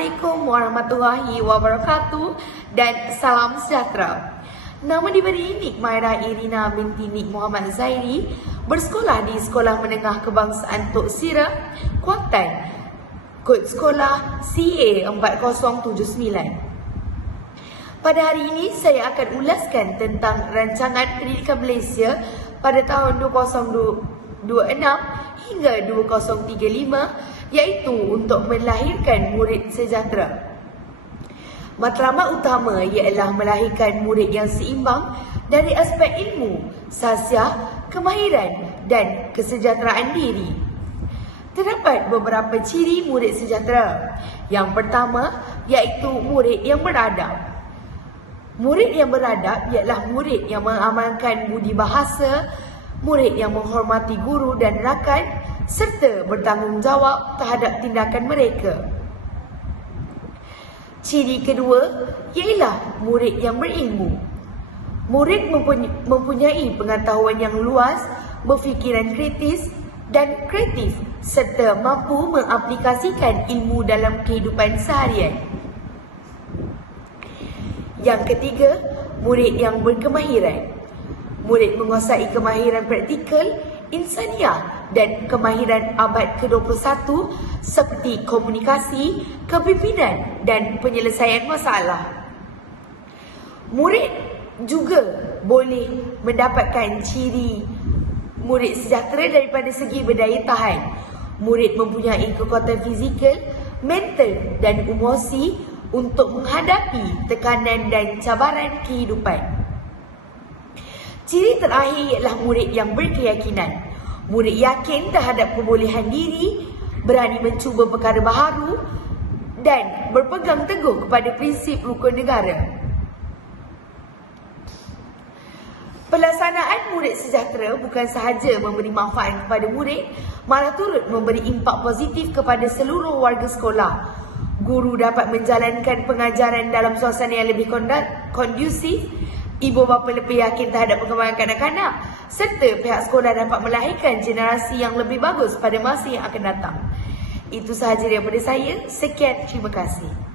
Assalamualaikum warahmatullahi wabarakatuh dan salam sejahtera. Nama diberi Nik Maira Irina binti Nik Muhammad Zairi, bersekolah di Sekolah Menengah Kebangsaan Tok Sira, Kuantan. Kod sekolah CA4079. Pada hari ini saya akan ulaskan tentang rancangan pendidikan Malaysia pada tahun 2026 hingga 2035, iaitu untuk melahirkan murid sejahtera. Matlamat utama ialah melahirkan murid yang seimbang dari aspek ilmu, sasiah, kemahiran dan kesejahteraan diri. Terdapat beberapa ciri murid sejahtera. Yang pertama iaitu murid yang beradab. Murid yang beradab ialah murid yang mengamalkan budi bahasa, murid yang menghormati guru dan rakan serta bertanggungjawab terhadap tindakan mereka. Ciri kedua ialah murid yang berilmu. Murid mempunyai pengetahuan yang luas, berfikiran kritis dan kreatif serta mampu mengaplikasikan ilmu dalam kehidupan seharian. Yang ketiga, murid yang berkemahiran. Murid menguasai kemahiran praktikal, insaniah dan kemahiran abad ke-21 seperti komunikasi, kepimpinan dan penyelesaian masalah. Murid juga boleh mendapatkan ciri murid sejahtera daripada segi berdaya tahan. Murid mempunyai kekuatan fizikal, mental dan emosi untuk menghadapi tekanan dan cabaran kehidupan. Ciri terakhir ialah murid yang berkeyakinan. Murid yakin terhadap kebolehan diri, berani mencuba perkara baharu dan berpegang teguh kepada prinsip rukun negara. Pelaksanaan murid sejahtera bukan sahaja memberi manfaat kepada murid, malah turut memberi impak positif kepada seluruh warga sekolah. Guru dapat menjalankan pengajaran dalam suasana yang lebih kondusif, ibu bapa lebih yakin terhadap perkembangan kanak-kanak, serta pihak sekolah dapat melahirkan generasi yang lebih bagus pada masa yang akan datang. Itu sahaja daripada saya. Sekian, terima kasih.